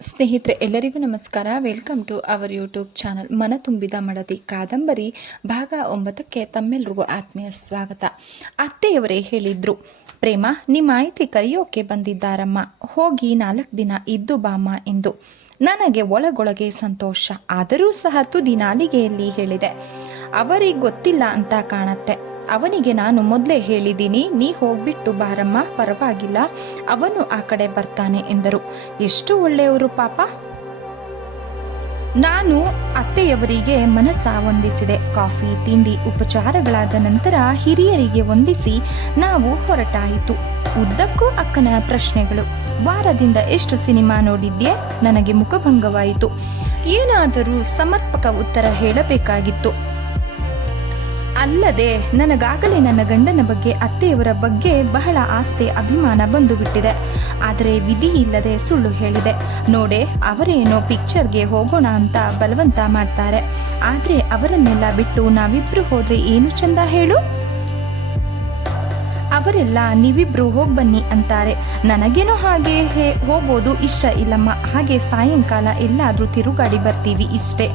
ಸ್ನೇಹಿತರೆ ಎಲ್ಲರಿಗೂ ನಮಸ್ಕಾರ. Welcome to our YouTube channel ಮನ ತುಂಬಿದ ಮಡದಿ ಕಾದಂಬರಿ ಭಾಗ 9ಕ್ಕೆ ತಮ್ಮೆಲ್ರಿಗೂ ಆತ್ಮೀಯ ಸ್ವಾಗತ. ಅತ್ತೆಯವರೇ ಹೇಳಿದ್ರು, ಪ್ರೇಮ ನಿಮ್ಮ ಮಾಹಿತಿ ಕರೆಯೋಕೆ ಬಂದಿದ್ದಾರಮ್ಮ, ಹೋಗಿ 4 ದಿನ ಇದ್ದು ಬಾಮ ಎಂದು. ನನಗೆ ಒಳಗೊಳಗೆ ಸಂತೋಷ, ಆದರೂ ಸಹ ತುದಿ ನಾಲಿಗೆಯಲ್ಲಿ ಹೇಳಿದೆ. ಅವರಿಗೆ ಗೊತ್ತಿಲ್ಲ ಅಂತ ಕಾಣತ್ತೆ. ಅವನಿಗೆ ನಾನು ಮೊದಲೇ ಹೇಳಿದ್ದೀನಿ, ನೀ ಹೋಗ್ಬಿಟ್ಟು ಬಾರಮ್ಮ, ಪರವಾಗಿಲ್ಲ, ಅವನು ಆ ಕಡೆ ಬರ್ತಾನೆ ಎಂದರು. ಎಷ್ಟು ಒಳ್ಳೆಯವರು ಪಾಪ. ನಾನು ಅತ್ತೆಯವರಿಗೆ ಮನಸ್ಸ ವಂದಿಸಿದೆ. ಕಾಫಿ ತಿಂಡಿ ಉಪಚಾರಗಳಾದ ನಂತರ ಹಿರಿಯರಿಗೆ ವಂದಿಸಿ ನಾವು ಹೊರಟಾಯಿತು. ಉದ್ದಕ್ಕೂ ಅಕ್ಕನ ಪ್ರಶ್ನೆಗಳು. ವಾರದಿಂದ ಎಷ್ಟು ಸಿನಿಮಾ ನೋಡಿದ್ಯೆ? ನನಗೆ ಮುಖಭಂಗವಾಯಿತು. ಏನಾದರೂ ಸಮರ್ಪಕ ಉತ್ತರ ಹೇಳಬೇಕಾಗಿತ್ತು. ಅಲ್ಲದೆ ನನಗಾಗಲೇ ನನ್ನ ಗಂಡನ ಬಗ್ಗೆ, ಅತ್ತೆಯವರ ಬಗ್ಗೆ ಬಹಳ ಆಸ್ತಿ ಅಭಿಮಾನ ಬಂದು ಬಿಟ್ಟಿದೆ. ಆದರೆ ವಿಧಿ ಇಲ್ಲದೆ ಸುಳ್ಳು ಹೇಳಿದೆ. ನೋಡೆ, ಅವರೇನೋ ಪಿಕ್ಚರ್ಗೆ ಹೋಗೋಣ ಅಂತ ಬಲವಂತ ಮಾಡ್ತಾರೆ. ಆದರೆ ಅವರನ್ನೆಲ್ಲ ಬಿಟ್ಟು ನಾವಿಬ್ರು ಹೋದ್ರೆ ಏನು ಚಂದ ಹೇಳು? ಅವರೆಲ್ಲ ನೀವಿಬ್ರು ಹೋಗ್ಬನ್ನಿ ಅಂತಾರೆ. ನನಗೇನೋ ಹಾಗೆ ಹೋಗೋದು ಇಷ್ಟ ಇಲ್ಲಮ್ಮ. ಹಾಗೆ ಸಾಯಂಕಾಲ ಎಲ್ಲಾದ್ರೂ ತಿರುಗಾಡಿ ಬರ್ತೀವಿ ಇಷ್ಟೇ.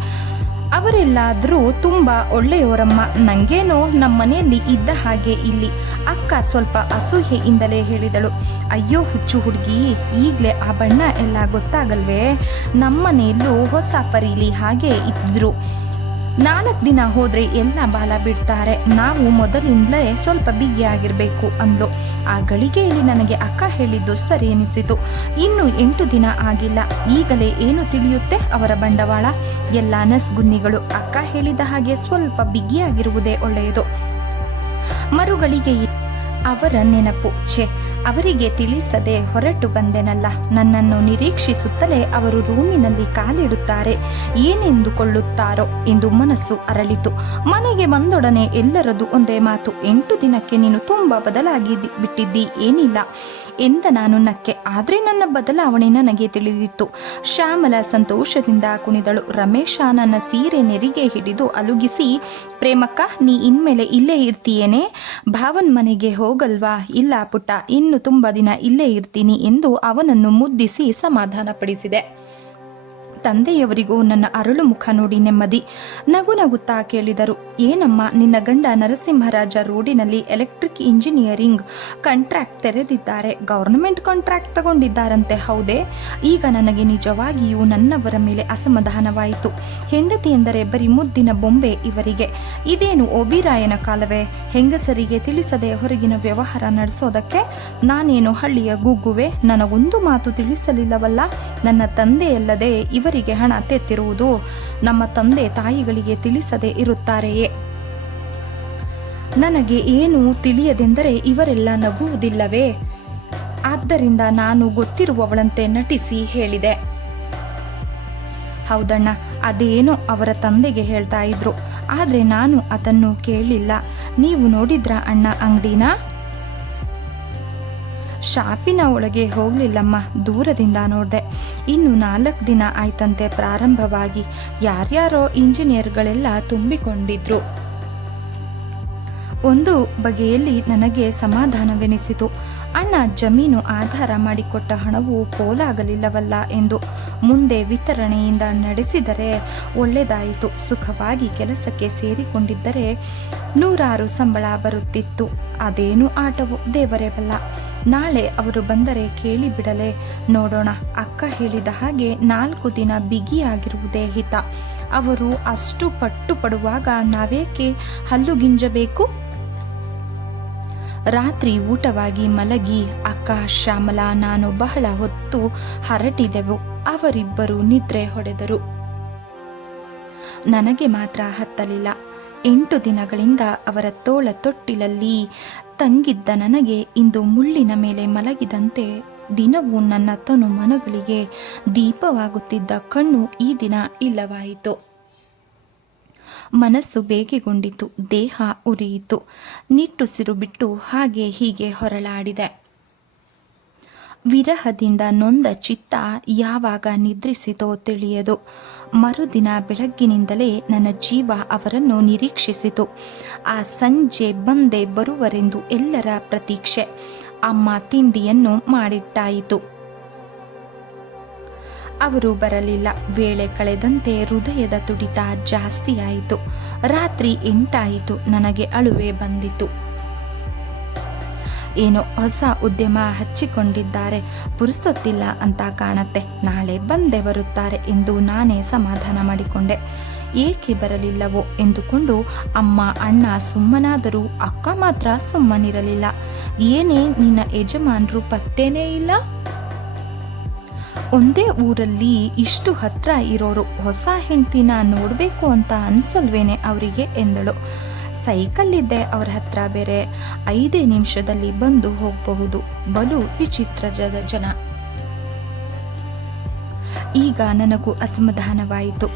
ಅವರೆಲ್ಲಾದರೂ ತುಂಬ ಒಳ್ಳೆಯವರಮ್ಮ. ನಂಗೇನೋ ನಮ್ಮನೆಯಲ್ಲಿ ಇದ್ದ ಹಾಗೆ ಇಲ್ಲಿ. ಅಕ್ಕ ಸ್ವಲ್ಪ ಅಸೂಹೆಯಿಂದಲೇ ಹೇಳಿದಳು. ಅಯ್ಯೋ ಹುಚ್ಚು ಹುಡುಗಿ, ಈಗಲೇ ಆ ಬಣ್ಣ ಎಲ್ಲ ಗೊತ್ತಾಗಲ್ವೇ? ನಮ್ಮನೆಯಲ್ಲೂ ಹೊಸ ಪರೀಲಿ ಹಾಗೆ ಇದ್ರು. 4 ದಿನ ಹೋದ್ರೆ ಎಲ್ಲ ಬಾಲ ಬಿಡ್ತಾರೆ. ನಾವು ಮೊದಲಿಂದಲೇ ಸ್ವಲ್ಪ ಬಿಗಿಯಾಗಿರ್ಬೇಕು ಅಂದ್ಲು. ಆ ಗಳಿಗೆಯಲ್ಲಿ ನನಗೆ ಅಕ್ಕ ಹೇಳಿದ್ದು ಸರಿ ಎನಿಸಿತು. ಇನ್ನು 8 ದಿನ ಆಗಿಲ್ಲ, ಈಗಲೇ ಏನು ತಿಳಿಯುತ್ತೆ ಅವರ ಬಂಡವಾಳ? ಎಲ್ಲ ನಸ್ಗುನ್ನಿಗಳು. ಅಕ್ಕ ಹೇಳಿದ ಹಾಗೆ ಸ್ವಲ್ಪ ಬಿಗಿಯಾಗಿರುವುದೇ ಒಳ್ಳೆಯದು. ಮರುಗಳಿಗೆ ಅವರ ನೆನಪು. ಛೆ, ಅವರಿಗೆ ತಿಳಿಸದೆ ಹೊರಟು ಬಂದೆನಲ್ಲ. ನನ್ನನ್ನು ನಿರೀಕ್ಷಿಸುತ್ತಲೇ ಅವರು ರೂಮಿನಲ್ಲಿ ಕಾಲಿಡುತ್ತಾರೆ, ಏನೆಂದುಕೊಳ್ಳುತ್ತಾರೋ ಎಂದು ಮನಸ್ಸು ಅರಳಿತು. ಮನೆಗೆ ಬಂದೊಡನೆ ಎಲ್ಲರದು ಒಂದೇ ಮಾತು. 8 ದಿನಕ್ಕೆ ನೀನು ತುಂಬ ಬದಲಾಗಿ ಬಿಟ್ಟಿದ್ದಿ, ಏನಿಲ್ಲ ಎಂದ ನಾನು ನಕ್ಕೆ. ಆದರೆ ನನ್ನ ಬದಲಾವಣೆ ನನಗೆ ತಿಳಿದಿತ್ತು. ಶ್ಯಾಮಲ ಸಂತೋಷದಿಂದ ಕುಣಿದಳು. ರಮೇಶ ನನ್ನ ಸೀರೆ ನೆರಿಗೆ ಹಿಡಿದು ಅಲುಗಿಸಿ, ಪ್ರೇಮಕ್ಕ, ನೀ ಇನ್ಮೇಲೆ ಇಲ್ಲೇ ಇರ್ತೀಯೇನೆ? ಭಾವನ್ ಮನೆಗೆ ಹೋಗಲ್ವಾ? ಇಲ್ಲ ಪುಟ್ಟ, ಇನ್ನು ತುಂಬ ದಿನ ಇಲ್ಲೇ ಇರ್ತೀನಿ ಎಂದು ಅವನನ್ನು ಮುದ್ದಿಸಿ ಸಮಾಧಾನಪಡಿಸಿದೆ. ತಂದೆಯವರಿಗೂ ನನ್ನ ಅರಳು ಮುಖ ನೋಡಿ ನೆಮ್ಮದಿ. ನಗು ನಗುತ್ತಾ ಕೇಳಿದರು, ಏನಮ್ಮ, ನಿನ್ನ ಗಂಡ ನರಸಿಂಹರಾಜ ರೋಡಿನಲ್ಲಿ ಎಲೆಕ್ಟ್ರಿಕ್ ಇಂಜಿನಿಯರಿಂಗ್ ಕಾಂಟ್ರಾಕ್ಟ್ ತೆರೆದಿದ್ದಾರೆ. ಗವರ್ನಮೆಂಟ್ ಕಾಂಟ್ರಾಕ್ಟ್ ತಗೊಂಡಿದ್ದಾರಂತೆ, ಹೌದೇ? ಈಗ ನನಗೆ ನಿಜವಾಗಿಯೂ ನನ್ನವರ ಮೇಲೆ ಅಸಮಾಧಾನವಾಯಿತು. ಹೆಂಡತಿ ಎಂದರೆ ಬರೀ ಮುದ್ದಿನ ಬೊಂಬೆ ಇವರಿಗೆ. ಇದೇನು ಓಬಿರಾಯನ ಕಾಲವೇ? ಹೆಂಗಸರಿಗೆ ತಿಳಿಸದೆ ಹೊರಗಿನ ವ್ಯವಹಾರ ನಡೆಸೋದಕ್ಕೆ? ನಾನೇನು ಹಳ್ಳಿಯ ಗುಗ್ಗುವೆ? ನನಗೊಂದು ಮಾತು ತಿಳಿಸಲಿಲ್ಲವಲ್ಲ. ನನ್ನ ತಂದೆಯಲ್ಲದೆ ಇವರಿಗೆ ಹಣ ತೆತ್ತಿರುವುದು. ನಮ್ಮ ತಂದೆ ತಾಯಿಗಳಿಗೆ ತಿಳಿಸದೆ ಇರುತ್ತಾರೆಯೇ? ನನಗೆ ಏನು ತಿಳಿಯದೆಂದರೆ ಇವರೆಲ್ಲ ನಗುವುದಿಲ್ಲವೇ? ಆದ್ದರಿಂದ ನಾನು ಗೊತ್ತಿರುವವಳಂತೆ ನಟಿಸಿ ಹೇಳಿದೆ, ಹೌದಣ್ಣ, ಅದೇನೋ ಅವರ ತಂದೆಗೆ ಹೇಳ್ತಾ ಇದ್ರು. ಆದರೆ ನಾನು ಅದನ್ನು ಕೇಳಿಲ್ಲ. ನೀವು ನೋಡಿದ್ರ ಅಣ್ಣ ಅಂಗಡಿನ? ಶಾಪಿನ ಒಳಗೆ ಹೋಗ್ಲಿಲ್ಲಮ್ಮ, ದೂರದಿಂದ ನೋಡಿದೆ. ಇನ್ನು 4 ದಿನ ಆಯ್ತಂತೆ ಪ್ರಾರಂಭವಾಗಿ. ಯಾರ್ಯಾರೋ ಇಂಜಿನಿಯರ್ಗಳೆಲ್ಲ ತುಂಬಿಕೊಂಡಿದ್ರು. ಒಂದು ಬಗೆಯಲ್ಲಿ ನನಗೆ ಸಮಾಧಾನವೆನಿಸಿತು. ಅಣ್ಣ ಜಮೀನು ಆಧಾರ ಮಾಡಿಕೊಟ್ಟ ಹಣವು ಪೋಲಾಗಲಿಲ್ಲವಲ್ಲ ಎಂದು. ಮುಂದೆ ವಿತರಣೆಯಿಂದ ನಡೆಸಿದರೆ ಒಳ್ಳೆಯದಾಯಿತು. ಸುಖವಾಗಿ ಕೆಲಸಕ್ಕೆ ಸೇರಿಕೊಂಡಿದ್ದರೆ 100 ಸಂಬಳ ಬರುತ್ತಿತ್ತು. ಅದೇನು ಆಟವು, ದೇವರೇ ಬಲ್ಲ. ನಾಳೆ ಅವರು ಬಂದರೆ ಕೇಳಿಬಿಡಲೆ, ನೋಡೋಣ. ಅಕ್ಕ ಹೇಳಿದ ಹಾಗೆ 4 ದಿನ ಬಿಗಿಯಾಗಿರುವುದೇ ಹಿತ. ಅವರು ಅಷ್ಟು ಪಟ್ಟು ಪಡುವಾಗ ನಾವೇಕೆ ಹಲ್ಲುಗಿಂಜಬೇಕು? ರಾತ್ರಿ ಊಟವಾಗಿ ಮಲಗಿ ಅಕ್ಕ, ಶ್ಯಾಮಲಾ, ನಾನು ಬಹಳ ಹೊತ್ತು ಹರಟಿದೆವು. ಅವರಿಬ್ಬರು ನಿದ್ರೆ ಹೊಡೆದರು. ನನಗೆ ಮಾತ್ರ ಹತ್ತಲಿಲ್ಲ. 8 ದಿನಗಳಿಂದ ಅವರ ತೋಳ ತೊಟ್ಟಿಲಲ್ಲಿ ತಂಗಿದ್ದ ನನಗೆ ಇಂದು ಮುಳ್ಳಿನ ಮೇಲೆ ಮಲಗಿದಂತೆ ದಿನವೂ ನನ್ನ ತನು ಮನಗಳಿಗೆ ದೀಪವಾಗುತ್ತಿದ್ದ ಕಣ್ಣು ಈ ದಿನ ಇಲ್ಲವಾಯಿತು. ಮನಸ್ಸು ಬೇಗೆಗೊಂಡಿತು, ದೇಹ ಉರಿಯಿತು. ನಿಟ್ಟುಸಿರು ಬಿಟ್ಟು ಹಾಗೆ ಹೀಗೆ ಹೊರಳಾಡಿದೆ. ವಿರಹದಿಂದ ನೊಂದ ಚಿತ್ತ ಯಾವಾಗ ನಿದ್ರಿಸಿತೋ ತಿಳಿಯದು. ಮರುದಿನ ಬೆಳಗ್ಗಿನಿಂದಲೇ ನನ್ನ ಜೀವ ಅವರನ್ನು ನಿರೀಕ್ಷಿಸಿತು. ಆ ಸಂಜೆ ಬಂದೇ ಬರುವರೆಂದು ಎಲ್ಲರ ಪ್ರತೀಕ್ಷೆ. ಅಮ್ಮ ತಿಂಡಿಯನ್ನು ಮಾಡಿಟ್ಟಾಯಿತು. ಅವರು ಬರಲಿಲ್ಲ. ವೇಳೆ ಕಳೆದಂತೆ ಹೃದಯದ ತುಡಿತ ಜಾಸ್ತಿಯಾಯಿತು. ರಾತ್ರಿ 8 ಆಯಿತು. ನನಗೆ ಅಳುವೆ ಬಂದಿತು. ಏನೋ ಹೊಸ ಉದ್ಯಮ ಹಚ್ಚಿಕೊಂಡಿದ್ದಾರೆ, ಪುರುಸೊತ್ತಿಲ್ಲ ಅಂತ ಕಾಣತ್ತೆ. ನಾಳೆ ಬಂದೇ ಬರುತ್ತಾರೆ ಎಂದು ನಾನೇ ಸಮಾಧಾನ ಮಾಡಿಕೊಂಡೆ. ಏಕೆ ಬರಲಿಲ್ಲವೋ ಎಂದುಕೊಂಡು ಅಮ್ಮ ಅಣ್ಣ ಸುಮ್ಮನಾದರೂ ಅಕ್ಕ ಮಾತ್ರ ಸುಮ್ಮನಿರಲಿಲ್ಲ. ಏನೇ ನಿನ್ನ ಯಜಮಾನರು ಪತ್ತೇನೇ ಇಲ್ಲ? ಒಂದೇ ಊರಲ್ಲಿ ಇಷ್ಟು ಹತ್ರ ಇರೋರು ಹೊಸ ಹೆಂಡತಿನ ನೋಡಬೇಕು ಅಂತ ಅನ್ಸಲ್ವೇನೆ ಅವರಿಗೆ ಎಂದಳು. ಸೈಕಲ್ ಇದ್ದೆ ಅವ್ರ ಹತ್ರ, ಬೇರೆ 5 ನಿಮಿಷದಲ್ಲಿ ಬಂದು ಹೋಗಬಹುದು. ಬಲು ವಿಚಿತ್ರ ಜನ. ಈಗ ನನಗೂ ಅಸಮಾಧಾನವಾಯಿತು.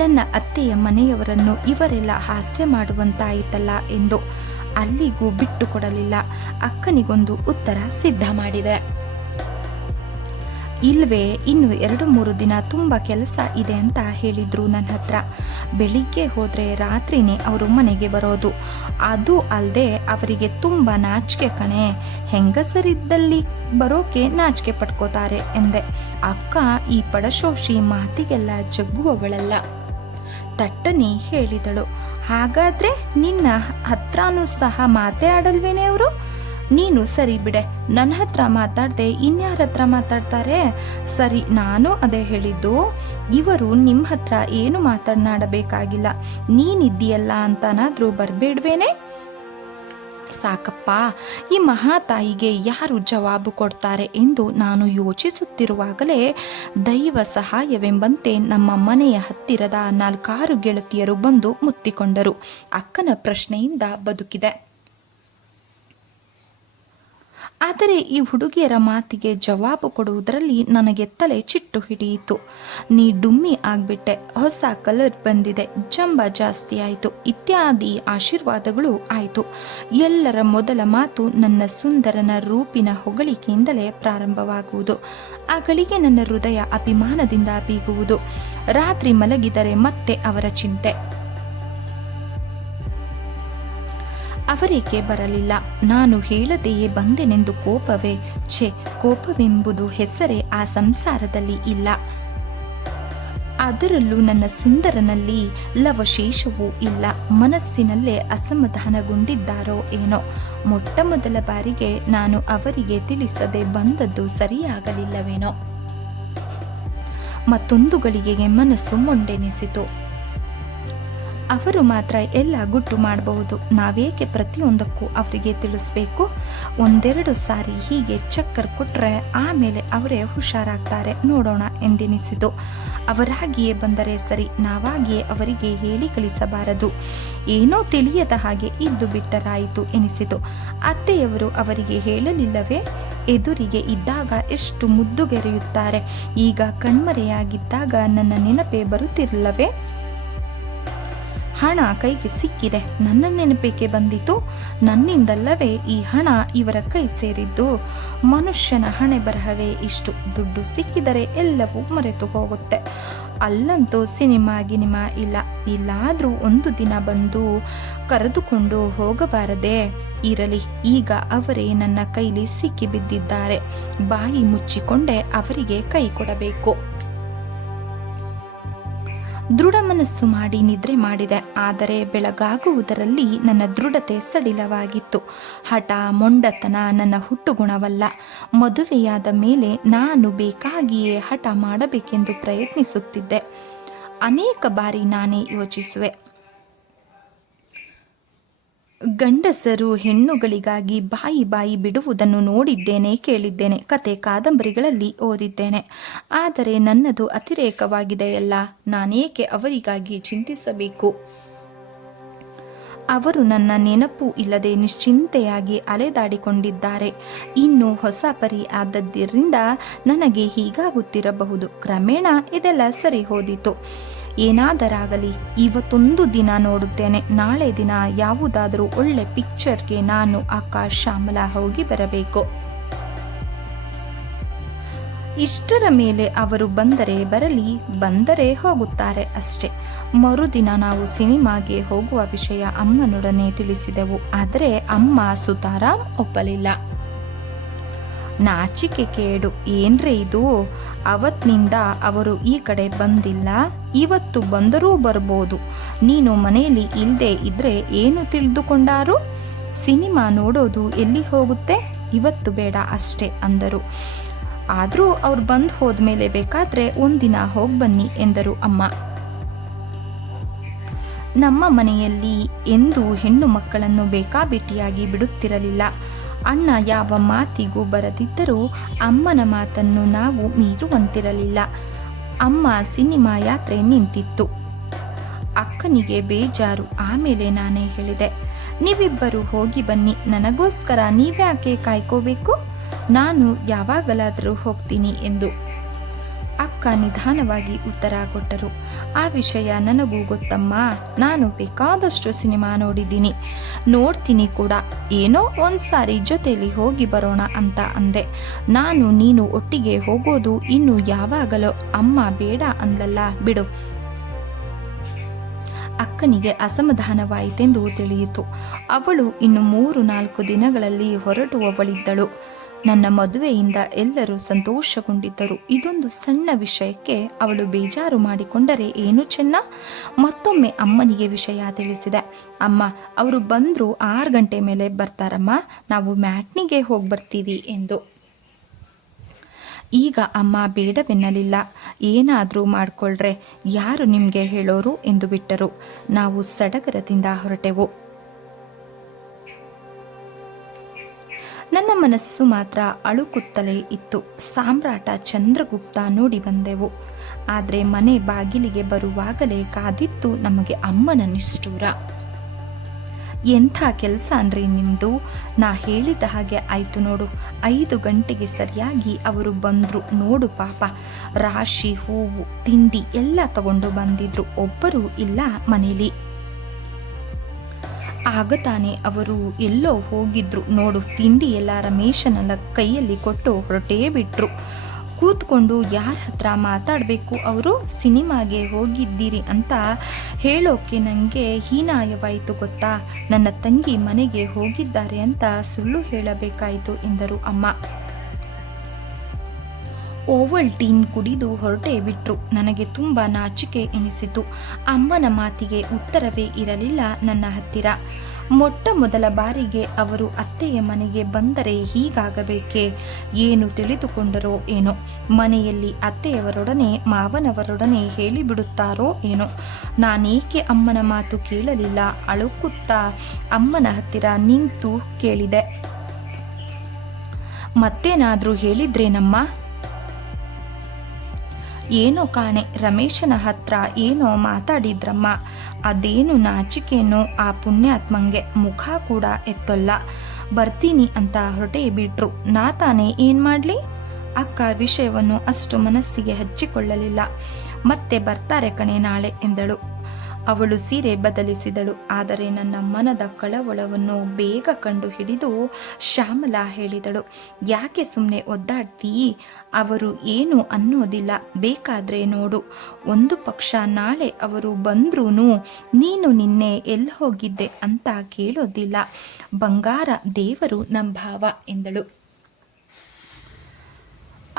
ನನ್ನ ಅತ್ತೆಯ ಮನೆಯವರನ್ನು ಇವರೆಲ್ಲ ಹಾಸ್ಯ ಮಾಡುವಂತಾಯಿತಲ್ಲ ಎಂದು. ಅಲ್ಲಿಗೂ ಬಿಟ್ಟು ಕೊಡಲಿಲ್ಲ. ಅಕ್ಕನಿಗೊಂದು ಉತ್ತರ ಸಿದ್ಧ ಮಾಡಿದೆ. ಇಲ್ವೇ, ಇನ್ನು 2-3 ದಿನ ತುಂಬ ಕೆಲಸ ಇದೆ ಅಂತ ಹೇಳಿದ್ರು ನನ್ನ ಹತ್ರ. ಬೆಳಿಗ್ಗೆ ಹೋದರೆ ರಾತ್ರಿನೇ ಅವರು ಮನೆಗೆ ಬರೋದು. ಅದು ಅಲ್ಲದೆ ಅವರಿಗೆ ತುಂಬ ನಾಚಿಕೆ ಕಣೆ. ಹೆಂಗಸರಿದ್ದಲ್ಲಿ ಬರೋಕೆ ನಾಚಿಕೆ ಪಡ್ಕೋತಾರೆ ಎಂದೆ. ಅಕ್ಕ ಈ ಪಡಶೋಷಿ ಮಾತಿಗೆಲ್ಲ ಜಗ್ಗುವವಳಲ್ಲ. ತಟ್ಟನೆ ಹೇಳಿದಳು. ಹಾಗಾದ್ರೆ ನಿನ್ನ ಹತ್ರನೂ ಸಹ ಮಾತೇ ಆಡಲ್ವೇನೆ ಅವರು? ನೀನು ಸರಿ ಬಿಡೆ, ನನ್ನ ಹತ್ರ ಮಾತಾಡದೆ ಇನ್ಯಾರ ಹತ್ರ ಮಾತಾಡ್ತಾರೆ? ಸರಿ, ನಾನು ಅದೇ ಹೇಳಿದ್ದು. ಇವರು ನಿಮ್ಮ ಹತ್ರ ಏನು ಮಾತನಾಡಬೇಕಾಗಿಲ್ಲ, ನೀನಿದ್ದೀಯಲ್ಲ ಅಂತನಾದ್ರೂ ಬರಬೇಡ್ವೇನೆ? ಸಾಕಪ್ಪ, ಈ ಮಹಾತಾಯಿಗೆ ಯಾರು ಜವಾಬು ಕೊಡ್ತಾರೆ ಎಂದು ನಾನು ಯೋಚಿಸುತ್ತಿರುವಾಗಲೇ ದೈವ ಸಹಾಯವೆಂಬಂತೆ ನಮ್ಮ ಮನೆಯ ಹತ್ತಿರದ 4-6 ಗೆಳತಿಯರು ಬಂದು ಮುತ್ತಿಕೊಂಡರು. ಅಕ್ಕನ ಪ್ರಶ್ನೆಯಿಂದ ಬದುಕಿದೆ. ಆದರೆ ಈ ಹುಡುಗಿಯರ ಮಾತಿಗೆ ಜವಾಬು ಕೊಡುವುದರಲ್ಲಿ ನನಗೆ ತಲೆ ಚಿಟ್ಟು ಹಿಡಿಯಿತು. ನೀ ಡುಮ್ಮಿ ಆಗ್ಬಿಟ್ಟೆ, ಹೊಸ ಕಲರ್ ಬಂದಿದೆ, ಜಂಬ ಜಾಸ್ತಿ ಆಯಿತು ಇತ್ಯಾದಿ ಆಶೀರ್ವಾದಗಳು ಆಯಿತು. ಎಲ್ಲರ ಮೊದಲ ಮಾತು ನನ್ನ ಸುಂದರನ ರೂಪಿನ ಹೊಗಳಿಕೆಯಿಂದಲೇ ಪ್ರಾರಂಭವಾಗುವುದು. ಆ ಗಳಿಗೆ ನನ್ನ ಹೃದಯ ಅಭಿಮಾನದಿಂದ ಬೀಗುವುದು. ರಾತ್ರಿ ಮಲಗಿದರೆ ಮತ್ತೆ ಅವರ ಚಿಂತೆ. ಅವರೇಕೆ ಬರಲಿಲ್ಲ? ನಾನು ಹೇಳದೆಯೇ ಬಂದೆನೆಂದು ಕೋಪವೇ? ಛೆ, ಕೋಪವೆಂಬುದು ಹೆಸರೇ ಆ ಸಂಸಾರದಲ್ಲಿ ಇಲ್ಲ. ಅದರಲ್ಲೂ ನನ್ನ ಸುಂದರನಲ್ಲಿ ಲವಶೇಷವೂ ಇಲ್ಲ. ಮನಸ್ಸಿನಲ್ಲೇ ಅಸಮಾಧಾನಗೊಂಡಿದ್ದಾರೋ ಏನೋ. ಮೊಟ್ಟ ಮೊದಲ ಬಾರಿಗೆ ನಾನು ಅವರಿಗೆ ತಿಳಿಸದೆ ಬಂದದ್ದು ಸರಿಯಾಗಲಿಲ್ಲವೇನೋ. ಮತ್ತೊಂದು ಗಳಿಗೆಗೆ ಮನಸ್ಸು ಮೊಂಡೆನಿಸಿತು. ಅವರು ಮಾತ್ರ ಎಲ್ಲ ಗುಟ್ಟು ಮಾಡಬಹುದು, ನಾವೇಕೆ ಪ್ರತಿಯೊಂದಕ್ಕೂ ಅವರಿಗೆ ತಿಳಿಸ್ಬೇಕು? 1-2 ಸಾರಿ ಹೀಗೆ ಚಕ್ಕರ್ ಕೊಟ್ರೆ ಆಮೇಲೆ ಅವರೇ ಹುಷಾರಾಗ್ತಾರೆ, ನೋಡೋಣ ಎಂದೆನಿಸಿತು. ಅವರಾಗಿಯೇ ಬಂದರೆ ಸರಿ, ನಾವಾಗಿಯೇ ಅವರಿಗೆ ಹೇಳಿ ಕಳಿಸಬಾರದು. ಏನೋ ತಿಳಿಯದ ಹಾಗೆ ಇದ್ದು ಬಿಟ್ಟರಾಯಿತು ಎನಿಸಿತು. ಅತ್ತೆಯವರು ಅವರಿಗೆ ಹೇಳಲಿಲ್ಲವೇ? ಎದುರಿಗೆ ಇದ್ದಾಗ ಎಷ್ಟು ಮುದ್ದುಗೆರೆಯುತ್ತಾರೆ, ಈಗ ಕಣ್ಮರೆಯಾಗಿದ್ದಾಗ ನನ್ನ ನೆನಪೇ ಬರುತ್ತಿರಲಿಲ್ಲವೇ? ಹಣ ಕೈಗೆ ಸಿಕ್ಕಿದೆ, ನನ್ನ ನೆನಪೇಕೆ ಬಂದಿತು? ನನ್ನಿಂದಲ್ಲವೇ ಈ ಹಣ ಇವರ ಕೈ ಸೇರಿದ್ದು? ಮನುಷ್ಯನ ಹಣೆ ಬರಹವೇ ಇಷ್ಟು. ದುಡ್ಡು ಸಿಕ್ಕಿದರೆ ಎಲ್ಲವೂ ಮರೆತು ಹೋಗುತ್ತೆ. ಅಲ್ಲಂತೂ ಸಿನಿಮಾ ಗಿನಿಮಾ ಇಲ್ಲ. ಇಲ್ಲಾದರೂ ಒಂದು ದಿನ ಬಂದು ಕರೆದುಕೊಂಡು ಹೋಗಬಾರದೆ? ಇರಲಿ, ಈಗ ಅವರೇ ನನ್ನ ಕೈಲಿ ಸಿಕ್ಕಿ ಬಿದ್ದಿದ್ದಾರೆ. ಬಾಯಿ ಮುಚ್ಚಿಕೊಂಡೇ ಅವರಿಗೆ ಕೈ ಕೊಡಬೇಕು. ದೃಢ ಮನಸ್ಸು ಮಾಡಿ ನಿದ್ರೆ ಮಾಡಿದೆ. ಆದರೆ ಬೆಳಗಾಗುವುದರಲ್ಲಿ ನನ್ನ ದೃಢತೆ ಸಡಿಲವಾಗಿತ್ತು. ಹಠ ಮೊಂಡತನ ನನ್ನ ಹುಟ್ಟುಗುಣವಲ್ಲ. ಮದುವೆಯಾದ ಮೇಲೆ ನಾನು ಬೇಕಾಗಿಯೇ ಹಠ ಮಾಡಬೇಕೆಂದು ಪ್ರಯತ್ನಿಸುತ್ತಿದ್ದೆ. ಅನೇಕ ಬಾರಿ ನಾನೇ ಯೋಚಿಸುವೆ. ಗಂಡಸರು ಹೆಣ್ಣುಗಳಿಗಾಗಿ ಬಾಯಿ ಬಿಡುವುದನ್ನು ನೋಡಿದ್ದೇನೆ, ಕೇಳಿದ್ದೇನೆ, ಕತೆ ಕಾದಂಬರಿಗಳಲ್ಲಿ ಓದಿದ್ದೇನೆ. ಆದರೆ ನನ್ನದು ಅತಿರೇಕವಾಗಿದೆಯಲ್ಲ, ನಾನೇಕೆ ಅವರಿಗಾಗಿ ಚಿಂತಿಸಬೇಕು? ಅವರು ನನ್ನ ನೆನಪು ಇಲ್ಲದೆ ನಿಶ್ಚಿಂತೆಯಾಗಿ ಅಲೆದಾಡಿಕೊಂಡಿದ್ದಾರೆ. ಇನ್ನು ಹೊಸ ಪರಿ ಆದದ್ದರಿಂದ ನನಗೆ ಹೀಗಾಗುತ್ತಿರಬಹುದು. ಕ್ರಮೇಣ ಇದೆಲ್ಲ ಸರಿ ಹೋದಿತು. ಏನಾದರಾಗಲಿ, ಇವತ್ತೊಂದು ದಿನ ನೋಡುತ್ತೇನೆ. ನಾಳೆ ದಿನ ಯಾವುದಾದರೂ ಒಳ್ಳೆ ಪಿಕ್ಚರ್ಗೆ ನಾನು ಆಕಾಶ್ ಶ್ಯಾಮಲಾ ಹೋಗಿ ಬರಬೇಕು. ಇಷ್ಟರ ಮೇಲೆ ಅವರು ಬಂದರೆ ಬರಲಿ, ಬಂದರೆ ಹೋಗುತ್ತಾರೆ ಅಷ್ಟೆ. ಮರುದಿನ ನಾವು ಸಿನಿಮಾಗೆ ಹೋಗುವ ವಿಷಯ ಅಮ್ಮನೊಡನೆ ತಿಳಿಸಿದೆವು. ಆದರೆ ಅಮ್ಮ ಸುತಾರಾಮ್ ಒಪ್ಪಲಿಲ್ಲ. ನಾಚಿಕೆ ಕೇಡು, ಏನ್ರೇ ಇದು? ಅವತ್ತಿನಿಂದ ಅವರು ಈ ಕಡೆ ಬಂದಿಲ್ಲ, ಇವತ್ತು ಬಂದರೂ ಬರ್ಬೋದು. ನೀನು ಮನೆಯಲ್ಲಿ ಇಲ್ಲದೆ ಇದ್ರೆ ಏನು ತಿಳಿದುಕೊಂಡಾರು? ಸಿನಿಮಾ ನೋಡೋದು ಎಲ್ಲಿ ಹೋಗುತ್ತೆ? ಇವತ್ತು ಬೇಡ ಅಷ್ಟೇ ಅಂದರು. ಆದರೂ ಅವ್ರು ಬಂದು ಹೋದ್ಮೇಲೆ ಬೇಕಾದ್ರೆ ಒಂದಿನ ಹೋಗಿ ಬನ್ನಿ ಎಂದರು ಅಮ್ಮ. ನಮ್ಮ ಮನೆಯಲ್ಲಿ ಎಂದೂ ಹೆಣ್ಣು ಮಕ್ಕಳನ್ನು ಬೇಕಾಬಿಟ್ಟಿಯಾಗಿ ಬಿಡುತ್ತಿರಲಿಲ್ಲ. ಅಣ್ಣ ಯಾವ ಮಾತಿಗೂ ಬರದಿದ್ದರೂ ಅಮ್ಮನ ಮಾತನ್ನು ನಾವು ಮೀರುವಂತಿರಲಿಲ್ಲ. ಅಮ್ಮ ಸಿನಿಮಾ ಯಾತ್ರೆ ನಿಂತಿತ್ತು. ಅಕ್ಕನಿಗೆ ಬೇಜಾರು. ಆಮೇಲೆ ನಾನೇ ಹೇಳಿದೆ, ನೀವಿಬ್ಬರು ಹೋಗಿ ಬನ್ನಿ, ನನಗೋಸ್ಕರ ನೀವ್ಯಾಕೆ ಕಾಯ್ಕೋಬೇಕು? ನಾನು ಯಾವಾಗಲಾದರೂ ಹೋಗ್ತೀನಿ ಎಂದು. ಅಕ್ಕ ನಿಧಾನವಾಗಿ ಉತ್ತರ ಕೊಟ್ಟರು. ಆ ವಿಷಯ ನನಗೂ ಗೊತ್ತಮ್ಮ, ನಾನು ಬೇಕಾದಷ್ಟು ಸಿನಿಮಾ ನೋಡ್ತೀನಿ ಕೂಡ. ಏನೋ ಒಂದ್ಸಾರಿ ಜೊತೆಯಲ್ಲಿ ಹೋಗಿ ಬರೋಣ ಅಂತ ಅಂದೆ. ನಾನು ನೀನು ಒಟ್ಟಿಗೆ ಹೋಗೋದು ಇನ್ನು ಯಾವಾಗಲೋ. ಅಮ್ಮ ಬೇಡ ಅಂದಲ್ಲ ಬಿಡು. ಅಕ್ಕನಿಗೆ ಅಸಮಾಧಾನವಾಯಿತೆಂದು ತಿಳಿಯಿತು. ಅವಳು ಇನ್ನು 3-4 ದಿನಗಳಲ್ಲಿ ಹೊರಡುವವಳಿದ್ದಳು. ನನ್ನ ಮದುವೆಯಿಂದ ಎಲ್ಲರೂ ಸಂತೋಷಗೊಂಡಿದ್ದರು. ಇದೊಂದು ಸಣ್ಣ ವಿಷಯಕ್ಕೆ ಅವಳು ಬೇಜಾರು ಮಾಡಿಕೊಂಡರೆ ಏನು ಚೆನ್ನ? ಮತ್ತೊಮ್ಮೆ ಅಮ್ಮನಿಗೆ ವಿಷಯ ತಿಳಿಸಿದೆ. ಅಮ್ಮ, ಅವರು ಬಂದರೂ 6 ಗಂಟೆ ಮೇಲೆ ಬರ್ತಾರಮ್ಮ, ನಾವು ಮ್ಯಾಟ್ನಿಗೆ ಹೋಗಿ ಬರ್ತೀವಿ ಎಂದು. ಈಗ ಅಮ್ಮ ಬೇಡವೆನ್ನಲಿಲ್ಲ. ಏನಾದರೂ ಮಾಡ್ಕೊಳ್ರೆ, ಯಾರು ನಿಮಗೆ ಹೇಳೋರು ಎಂದು ಬಿಟ್ಟರು. ನಾವು ಸಡಗರದಿಂದ ಹೊರಟೆವು. ನನ್ನ ಮನಸ್ಸು ಮಾತ್ರ ಅಳುಕುತ್ತಲೇ ಇತ್ತು. ಸಾಮ್ರಾಟ ಚಂದ್ರಗುಪ್ತ ನೋಡಿ ಬಂದೆವು. ಆದರೆ ಮನೆ ಬಾಗಿಲಿಗೆ ಬರುವಾಗಲೇ ಕಾದಿತ್ತು ನಮಗೆ ಅಮ್ಮನ ನಿಷ್ಠೂರ. ಎಂಥ ಕೆಲಸ ಅನ್ರಿ ನಿಮ್ಮದು? ನಾ ಹೇಳಿದ ಹಾಗೆ ಆಯಿತು ನೋಡು. 5 ಗಂಟೆಗೆ ಸರಿಯಾಗಿ ಅವರು ಬಂದರು ನೋಡು. ಪಾಪ, ರಾಶಿ ಹೂವು ತಿಂಡಿ ಎಲ್ಲ ತಗೊಂಡು ಬಂದಿದ್ರು. ಒಬ್ಬರು ಇಲ್ಲ ಮನೇಲಿ. ಆಗ ತಾನೇ ಅವರು ಎಲ್ಲೋ ಹೋಗಿದ್ರು ನೋಡು. ತಿಂಡಿ ಎಲ್ಲ ರಮೇಶನ ಕೈಯಲ್ಲಿ ಕೊಟ್ಟು ಹೊರಟೇ ಬಿಟ್ರು. ಕೂತ್ಕೊಂಡು ಯಾರ ಹತ್ರ ಮಾತಾಡಬೇಕು? ಅವರು ಸಿನಿಮಾಗೆ ಹೋಗಿದ್ದೀರಿ ಅಂತ ಹೇಳೋಕೆ ನನಗೆ ಹೀನಾಯವಾಯಿತು ಗೊತ್ತಾ. ನನ್ನ ತಂಗಿ ಮನೆಗೆ ಹೋಗಿದ್ದಾರೆ ಅಂತ ಸುಳ್ಳು ಹೇಳಬೇಕಾಯಿತು ಎಂದರು ಅಮ್ಮ. ಓವಲ್ಟೀನ್ ಕುಡಿದು ಹೊರಟೇ ಬಿಟ್ರು. ನನಗೆ ತುಂಬ ನಾಚಿಕೆ ಎನಿಸಿತು. ಅಮ್ಮನ ಮಾತಿಗೆ ಉತ್ತರವೇ ಇರಲಿಲ್ಲ ನನ್ನ ಹತ್ತಿರ. ಮೊಟ್ಟ ಮೊದಲ ಬಾರಿಗೆ ಅವರು ಅತ್ತೆಯ ಮನೆಗೆ ಬಂದರೆ ಹೀಗಾಗಬೇಕೇ? ಏನು ತಿಳಿದುಕೊಂಡರೋ ಏನೋ. ಮನೆಯಲ್ಲಿ ಅತ್ತೆಯವರೊಡನೆ ಮಾವನವರೊಡನೆ ಹೇಳಿಬಿಡುತ್ತಾರೋ ಏನೋ. ನಾನೇಕೆ ಅಮ್ಮನ ಮಾತು ಕೇಳಲಿಲ್ಲ? ಅಳುಕುತ್ತಾ ಅಮ್ಮನ ಹತ್ತಿರ ನಿಂತು ಕೇಳಿದೆ, ಮತ್ತೇನಾದರೂ ಹೇಳಿದ್ರೇನಮ್ಮ? ಏನೋ ಕಾಣೆ, ರಮೇಶನ ಹತ್ರ ಏನೋ ಮಾತಾಡಿದ್ರಮ್ಮ. ಅದೇನು ನಾಚಿಕೆನೋ ಆ ಪುಣ್ಯಾತ್ಮಂಗೆ. ಮುಖ ಕೂಡ ಎತ್ತಲ್ಲ. ಬರ್ತೀನಿ ಅಂತ ಹೊರಟೇ ಬಿಟ್ರು. ನಾ ತಾನೇ ಏನು ಮಾಡಲಿ? ಅಕ್ಕ ವಿಷಯವನ್ನು ಅಷ್ಟು ಮನಸ್ಸಿಗೆ ಹಚ್ಚಿಕೊಳ್ಳಲಿಲ್ಲ. ಮತ್ತೆ ಬರ್ತಾರೆ ಕಣೆ ನಾಳೆ ಎಂದಳು. ಅವಳು ಸೀರೆ ಬದಲಿಸಿದಳು. ಆದರೆ ನನ್ನ ಮನದ ಕಳವಳವನ್ನು ಬೇಗ ಕಂಡು ಹಿಡಿದು ಶ್ಯಾಮಲಾ ಹೇಳಿದಳು, ಯಾಕೆ ಸುಮ್ಮನೆ ಒದ್ದಾಡ್ತೀಯಿ? ಅವರು ಏನು ಅನ್ನೋದಿಲ್ಲ. ಬೇಕಾದ್ರೆ ನೋಡು, ಒಂದು ಪಕ್ಷ ನಾಳೆ ಅವರು ಬಂದ್ರೂ ನೀನು ನಿನ್ನೆ ಎಲ್ಲಿ ಹೋಗಿದ್ದೆ ಅಂತ ಕೇಳೋದಿಲ್ಲ. ಬಂಗಾರ ದೇವರು ನಮ್ಮ ಭಾವ ಎಂದಳು.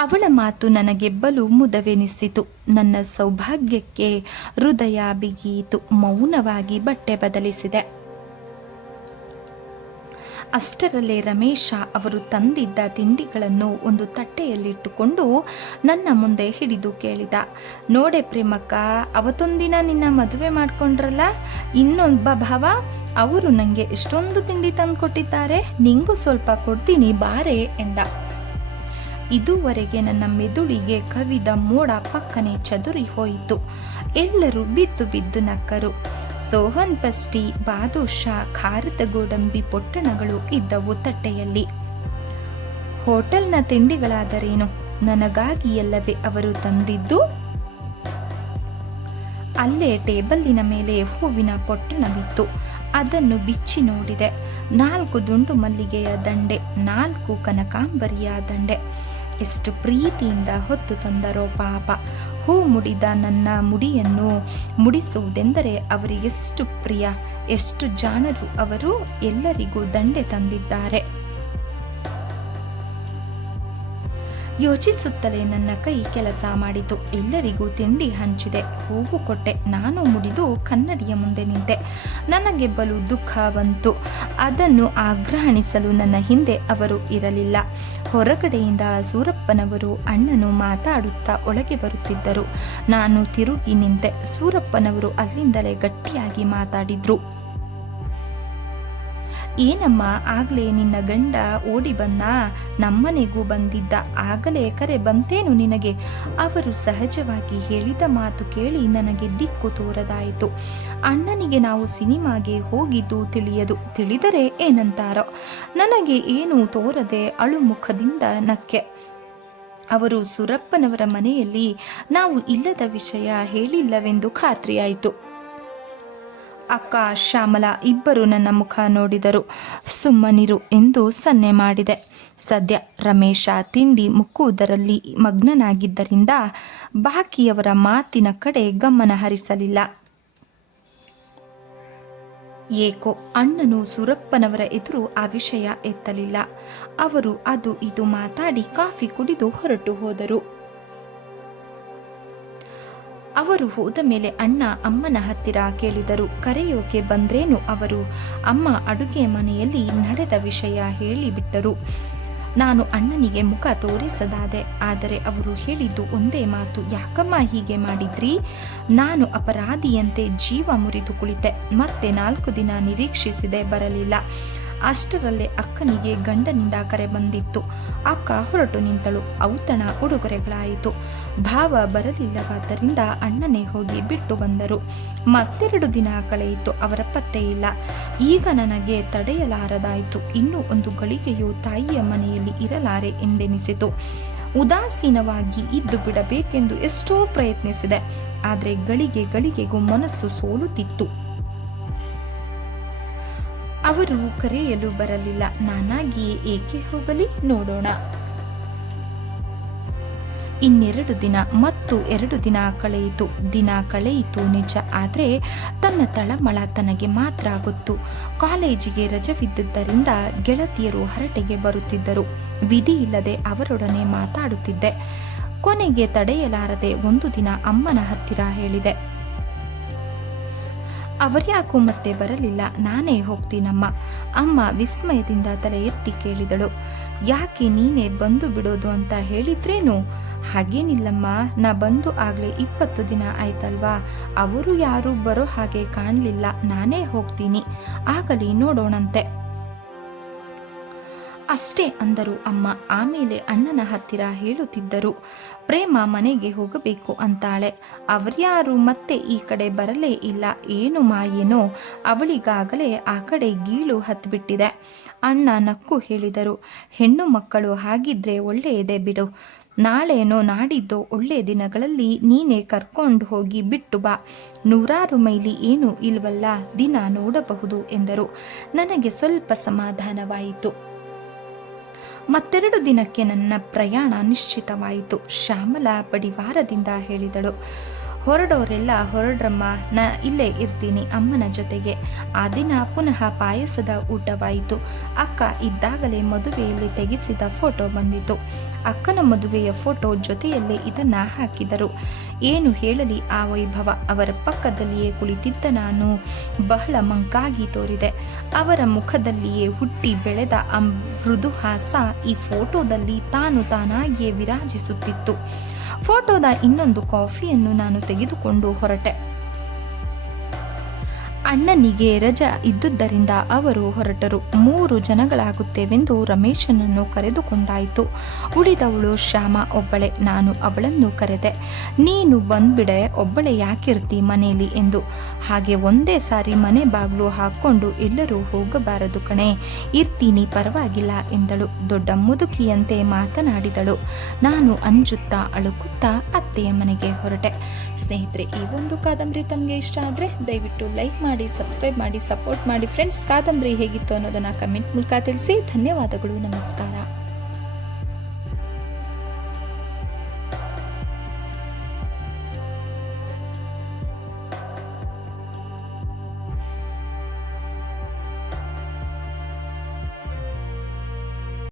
ಅವಳ ಮಾತು ನನಗೆ ಬಲು ಮುದವೆನಿಸಿತು. ನನ್ನ ಸೌಭಾಗ್ಯಕ್ಕೆ ಹೃದಯ ಬಿಗಿಯಿತು. ಮೌನವಾಗಿ ಬಟ್ಟೆ ಬದಲಿಸಿದೆ. ಅಷ್ಟರಲ್ಲೇ ರಮೇಶ ಅವರು ತಂದಿದ್ದ ತಿಂಡಿಗಳನ್ನು ಒಂದು ತಟ್ಟೆಯಲ್ಲಿಟ್ಟುಕೊಂಡು ನನ್ನ ಮುಂದೆ ಹಿಡಿದು ಕೇಳಿದ, ನೋಡೆ ಪ್ರೇಮಕ್ಕ, ಅವತ್ತೊಂದಿನ ನಿನ್ನ ಮದುವೆ ಮಾಡ್ಕೊಂಡ್ರಲ್ಲ ಇನ್ನೊಬ್ಬ ಭಾವ, ಅವರು ನನಗೆ ಎಷ್ಟೊಂದು ತಿಂಡಿ ತಂದು ಕೊಟ್ಟಿದ್ದಾರೆ, ನಿಂಗೂ ಸ್ವಲ್ಪ ಕೊಡ್ತೀನಿ ಬಾರೆ ಎಂದ. ಇದುವರೆಗೆ ನನ್ನ ಮೆದುಳಿಗೆ ಕವಿದ ಮೋಡ ಪಕ್ಕನೆ ಚದುರಿ ಹೋಯಿತು. ಎಲ್ಲರೂ ಬಿದ್ದು ಬಿದ್ದು ನಕ್ಕರು. ಸೋಹನ್ ಪಸ್ಟಿ, ಬಾದುಷಾ, ಖಾರದ ಗೋಡಂಬಿ ಪೊಟ್ಟಣಗಳು ಇದ್ದವು ತಟ್ಟೆಯಲ್ಲಿ. ಹೋಟೆಲ್ನ ತಿಂಡಿಗಳಾದರೇನು, ನನಗಾಗಿ ಎಲ್ಲವೇ ಅವರು ತಂದಿದ್ದು. ಅಲ್ಲೇ ಟೇಬಲ್ಲಿನ ಮೇಲೆ ಹೂವಿನ ಪೊಟ್ಟಣವಿತ್ತು. ಅದನ್ನು ಬಿಚ್ಚಿ ನೋಡಿದೆ. 4 ದುಂಡು ಮಲ್ಲಿಗೆಯ ದಂಡೆ, 4 ಕನಕಾಂಬರಿಯ ದಂಡೆ. ಎಷ್ಟು ಪ್ರೀತಿಯಿಂದ ಹೊತ್ತು ತಂದರೋ ಪಾಪ. ಹೂ ಮುಡಿದ ನನ್ನ ಮುಡಿಯನ್ನು ಮುಡಿಸುವುದೆಂದರೆ ಅವರಿಗೆಷ್ಟು ಪ್ರಿಯ, ಎಷ್ಟು ಜಾಣರು ಅವರು. ಎಲ್ಲರಿಗೂ ದಂಡೆ ತಂದಿದ್ದಾರೆ. ಯೋಚಿಸುತ್ತಲೇ ನನ್ನ ಕೈ ಕೆಲಸ ಮಾಡಿತು. ಎಲ್ಲರಿಗೂ ತಿಂಡಿ ಹಂಚಿದೆ, ಹೂವು ಕೊಟ್ಟೆ. ನಾನು ಮುಡಿದು ಕನ್ನಡಿಯ ಮುಂದೆ ನಿಂತೆ. ನನಗೆ ಬಲು ದುಃಖ ಬಂತು. ಅದನ್ನು ಆಗ್ರಹಣಿಸಲು ನನ್ನ ಹಿಂದೆ ಅವರು ಇರಲಿಲ್ಲ. ಹೊರಗಡೆಯಿಂದ ಸೂರಪ್ಪನವರು ಅಣ್ಣನು ಮಾತಾಡುತ್ತಾ ಒಳಗೆ ಬರುತ್ತಿದ್ದರು. ನಾನು ತಿರುಗಿ ನಿಂತೆ. ಸೂರಪ್ಪನವರು ಅಲ್ಲಿಂದಲೇ ಗಟ್ಟಿಯಾಗಿ ಮಾತಾಡಿದ್ರು. ಏನಮ್ಮ, ಆಗ್ಲೇ ನಿನ್ನ ಗಂಡ ಓಡಿ ಬಂದ? ನಮ್ಮನೆಗೂ ಬಂದಿದ್ದ, ಆಗಲೇ ಕರೆ ಬಂತೇನು ನಿನಗೆ? ಅವರು ಸಹಜವಾಗಿ ಹೇಳಿದ ಮಾತು ಕೇಳಿ ನನಗೆ ದಿಕ್ಕು ತೋರದಾಯಿತು. ಅಣ್ಣನಿಗೆ ನಾವು ಸಿನಿಮಾಗೆ ಹೋಗಿದ್ದು ತಿಳಿಯದು, ತಿಳಿದರೆ ಏನಂತಾರೋ. ನನಗೆ ಏನೂ ತೋರದೆ ಅಳುಮುಖದಿಂದ ನಕ್ಕೆ. ಅವರು ಸೂರಪ್ಪನವರ ಮನೆಯಲ್ಲಿ ನಾವು ಇಲ್ಲದ ವಿಷಯ ಹೇಳಿಲ್ಲವೆಂದು ಖಾತ್ರಿಯಾಯಿತು. ಅಕ್ಕ, ಶ್ಯಾಮಲ ಇಬ್ಬರು ನನ್ನ ಮುಖ ನೋಡಿದರು. ಸುಮ್ಮನಿರು ಎಂದು ಸನ್ನೆ ಮಾಡಿದೆ. ಸದ್ಯ ರಮೇಶ ತಿಂಡಿ ಮುಕ್ಕುವುದರಲ್ಲಿ ಮಗ್ನನಾಗಿದ್ದರಿಂದ ಬಾಕಿಯವರ ಮಾತಿನ ಕಡೆ ಗಮನ ಹರಿಸಲಿಲ್ಲ. ಏಕೋ ಅಣ್ಣನು ಸೂರಪ್ಪನವರ ಎದುರು ಆ ವಿಷಯ ಎತ್ತಲಿಲ್ಲ. ಅವರು ಅದು ಇದು ಮಾತಾಡಿ ಕಾಫಿ ಕುಡಿದು ಹೊರಟು ಹೋದರು. ಅವರು ಹೋದ ಮೇಲೆ ಅಣ್ಣ ಅಮ್ಮನ ಹತ್ತಿರ ಕೇಳಿದರು, ಕರೆಯೋಕೆ ಬಂದ್ರೇನು ಅವರು? ಅಮ್ಮ ಅಡುಗೆ ಮನೆಯಲ್ಲಿ ನಡೆದ ವಿಷಯ ಹೇಳಿಬಿಟ್ಟರು. ನಾನು ಅಣ್ಣನಿಗೆ ಮುಖ ತೋರಿಸದಾದೆ. ಆದರೆ ಅವರು ಹೇಳಿದ್ದು ಒಂದೇ ಮಾತು, ಯಾಕಮ್ಮ ಹೀಗೆ ಮಾಡಿದ್ರಿ? ನಾನು ಅಪರಾಧಿಯಂತೆ ಜೀವ ಮುರಿದು ಕುಳಿತೆ. ಮತ್ತೆ 4 ದಿನ ನಿರೀಕ್ಷಿಸಿದೆ, ಬರಲಿಲ್ಲ. ಅಷ್ಟರಲ್ಲೇ ಅಕ್ಕನಿಗೆ ಗಂಡನಿಂದ ಕರೆ ಬಂದಿತ್ತು. ಅಕ್ಕ ಹೊರಟು ನಿಂತಳು. ಔತಣ ಉಡುಗೊರೆಗಳಾಯಿತು. ಭಾವ ಬರಲಿಲ್ಲವಾದ್ದರಿಂದ ಅಣ್ಣನೇ ಹೋಗಿ ಬಿಟ್ಟು ಬಂದರು. ಮತ್ತೆರಡು ದಿನ ಕಳೆಯಿತು, ಅವರ ಪತ್ತೆ ಇಲ್ಲ. ಈಗ ನನಗೆ ತಡೆಯಲಾರದಾಯಿತು. ಇನ್ನೂ ಒಂದು ಗಳಿಗೆಯೂ ತಾಯಿಯ ಮನೆಯಲ್ಲಿ ಇರಲಾರೆ ಎಂದೆನಿಸಿತು. ಉದಾಸೀನವಾಗಿ ಇದ್ದು ಬಿಡಬೇಕೆಂದು ಎಷ್ಟೋ ಪ್ರಯತ್ನಿಸಿದೆ. ಆದರೆ ಗಳಿಗೆಗೂ ಮನಸ್ಸು ಸೋಲುತ್ತಿತ್ತು. ಅವರು ಕರೆಯಲು ಬರಲಿಲ್ಲ. ನಾನಾಗಿಯೇ ಏಕೆ ಹೋಗಲಿ, ನೋಡೋಣ. ಇನ್ನೆರಡು ದಿನ ಮತ್ತು 2 ದಿನ ಕಳೆಯಿತು. ದಿನ ಕಳೆಯಿತು ನಿಜ, ಆದರೆ ತನ್ನ ತಳಮಳ ತನಗೆ ಮಾತ್ರ ಗೊತ್ತು. ಕಾಲೇಜಿಗೆ ರಜವಿದ್ದುದರಿಂದ ಗೆಳತಿಯರು ಹರಟೆಗೆ ಬರುತ್ತಿದ್ದರು. ವಿಧಿ ಇಲ್ಲದೆ ಅವರೊಡನೆ ಮಾತಾಡುತ್ತಿದ್ದೆ. ಕೊನೆಗೆ ತಡೆಯಲಾರದೆ ಒಂದು ದಿನ ಅಮ್ಮನ ಹತ್ತಿರ ಹೇಳಿದೆ. ಅವರ್ಯಾಕೋ ಮತ್ತೆ ಬರಲಿಲ್ಲ, ನಾನೇ ಹೋಗ್ತೀನಮ್ಮ. ಅಮ್ಮ ವಿಸ್ಮಯದಿಂದ ತಲೆ ಎತ್ತಿ ಕೇಳಿದಳು, ಯಾಕೆ, ನೀನೇ ಬಂದು ಬಿಡೋದು ಅಂತ ಹೇಳಿದ್ರೇನು? ಹಾಗೇನಿಲ್ಲಮ್ಮ, ನಾ ಬಂದು ಆಗ್ಲೇ 20 ದಿನ ಆಯ್ತಲ್ವಾ. ಅವರು ಯಾರು ಬರೋ ಹಾಗೆ ಕಾಣಲಿಲ್ಲ, ನಾನೇ ಹೋಗ್ತೀನಿ. ಆಗಲಿ, ನೋಡೋಣಂತೆ ಅಷ್ಟೇ ಅಂದರು ಅಮ್ಮ. ಆಮೇಲೆ ಅಣ್ಣನ ಹತ್ತಿರ ಹೇಳುತ್ತಿದ್ದರು, ಪ್ರೇಮ ಮನೆಗೆ ಹೋಗಬೇಕು ಅಂತಾಳೆ. ಅವರ್ಯಾರು ಮತ್ತೆ ಈ ಕಡೆ ಬರಲೇ ಇಲ್ಲ. ಏನು ಮಾಯೇನೋ, ಅವಳಿಗಾಗಲೇ ಆ ಕಡೆ ಗೀಳು ಹತ್ಬಿಟ್ಟಿದೆ. ಅಣ್ಣ ನಕ್ಕು ಹೇಳಿದರು, ಹೆಣ್ಣು ಮಕ್ಕಳು ಹಾಗಿದ್ರೆ ಒಳ್ಳೆಯದೇ ಬಿಡು. ನಾಳೆನೋ ನಾಡಿದ್ದೋ ಒಳ್ಳೆಯ ದಿನಗಳಲ್ಲಿ ನೀನೇ ಕರ್ಕೊಂಡು ಹೋಗಿ ಬಿಟ್ಟು ಬಾ. 100 ಮೈಲಿ ಏನೂ ಇಲ್ವಲ್ಲ, ದಿನ ನೋಡಬಹುದು ಎಂದರು. ನನಗೆ ಸ್ವಲ್ಪ ಸಮಾಧಾನವಾಯಿತು. ಮತ್ತೆರಡು ದಿನಕ್ಕೆ ನನ್ನ ಪ್ರಯಾಣ ನಿಶ್ಚಿತವಾಯಿತು. ಶ್ಯಾಮಲ ಬಡಿವಾರದಿಂದ ಹೇಳಿದಳು, ಹೊರಡೋರೆಲ್ಲ ಹೊರಡ್ರಮ್ಮ, ನಾ ಇಲ್ಲೇ ಇರ್ತೀನಿ ಅಮ್ಮನ ಜೊತೆಗೆ. ಆ ದಿನ ಪುನಃ ಪಾಯಸದ ಊಟವಾಯಿತು. ಅಕ್ಕ ಇದ್ದಾಗಲೇ ಮದುವೆಯಲ್ಲಿ ತೆಗೆಸಿದ ಫೋಟೋ ಬಂದಿತು. ಅಕ್ಕನ ಮದುವೆಯ ಫೋಟೋ ಜೊತೆಯಲ್ಲೇ ಇದನ್ನ ಹಾಕಿದರು. ಏನು ಹೇಳಲಿ ಆ ವೈಭವ. ಅವರ ಪಕ್ಕದಲ್ಲಿಯೇ ಕುಳಿತಿದ್ದ ನಾನು ಬಹಳ ಮಂಕಾಗಿ ತೋರಿದೆ. ಅವರ ಮುಖದಲ್ಲಿಯೇ ಹುಟ್ಟಿ ಬೆಳೆದ ಮೃದುಹಾಸ ಈ ಫೋಟೋದಲ್ಲಿ ತಾನಾಗಿಯೇ ವಿರಾಜಿಸುತ್ತಿತ್ತು. ಫೋಟೋದ ಇನ್ನೊಂದು ಕಾಫಿಯನ್ನು ನಾನು ತೆಗೆದುಕೊಂಡು ಹೊರಟೆ. ಅಣ್ಣನಿಗೆ ರಜಾ ಇದ್ದುದರಿಂದ ಅವರು ಹೊರಟರು. 3 ಜನಗಳಾಗುತ್ತೇವೆಂದು ರಮೇಶನನ್ನು ಕರೆದುಕೊಂಡಾಯಿತು. ಉಳಿದವಳು ಶ್ಯಾಮ ಒಬ್ಬಳೆ. ನಾನು ಅವಳನ್ನು ಕರೆದೆ. ನೀನು ಬಂದ್ಬಿಡೆ, ಒಬ್ಬಳೆ ಯಾಕಿರ್ತಿ ಮನೇಲಿ ಎಂದು. ಹಾಗೆ ಒಂದೇ ಸಾರಿ ಮನೆ ಬಾಗಿಲು ಹಾಕ್ಕೊಂಡು ಎಲ್ಲರೂ ಹೋಗಬಾರದು ಕಣೆ, ಇರ್ತೀನಿ ಪರವಾಗಿಲ್ಲ ಎಂದಳು. ದೊಡ್ಡ ಮುದುಕಿಯಂತೆ ಮಾತನಾಡಿದಳು. ನಾನು ಅಂಜುತ್ತಾ ಅಳುಕುತ್ತಾ ಅತ್ತೆಯ ಮನೆಗೆ ಹೊರಟೆ. ಸ್ನೇಹಿತರೆ, ಈ ಒಂದು ಕಾದಂಬರಿ ತಮಗೆ ಇಷ್ಟ ಆದರೆ ದಯವಿಟ್ಟು ಲೈಕ್ ಮಾಡಿ, ಸಬ್ಸ್ಕ್ರೈಬ್ ಮಾಡಿ, ಸಪೋರ್ಟ್ ಮಾಡಿ ಫ್ರೆಂಡ್ಸ್. ಕಾದಂಬರಿ ಹೇಗಿತ್ತು ಅನ್ನೋದನ್ನು ಕಮೆಂಟ್ ಮೂಲಕ ತಿಳಿಸಿ. ಧನ್ಯವಾದಗಳು, ನಮಸ್ಕಾರ.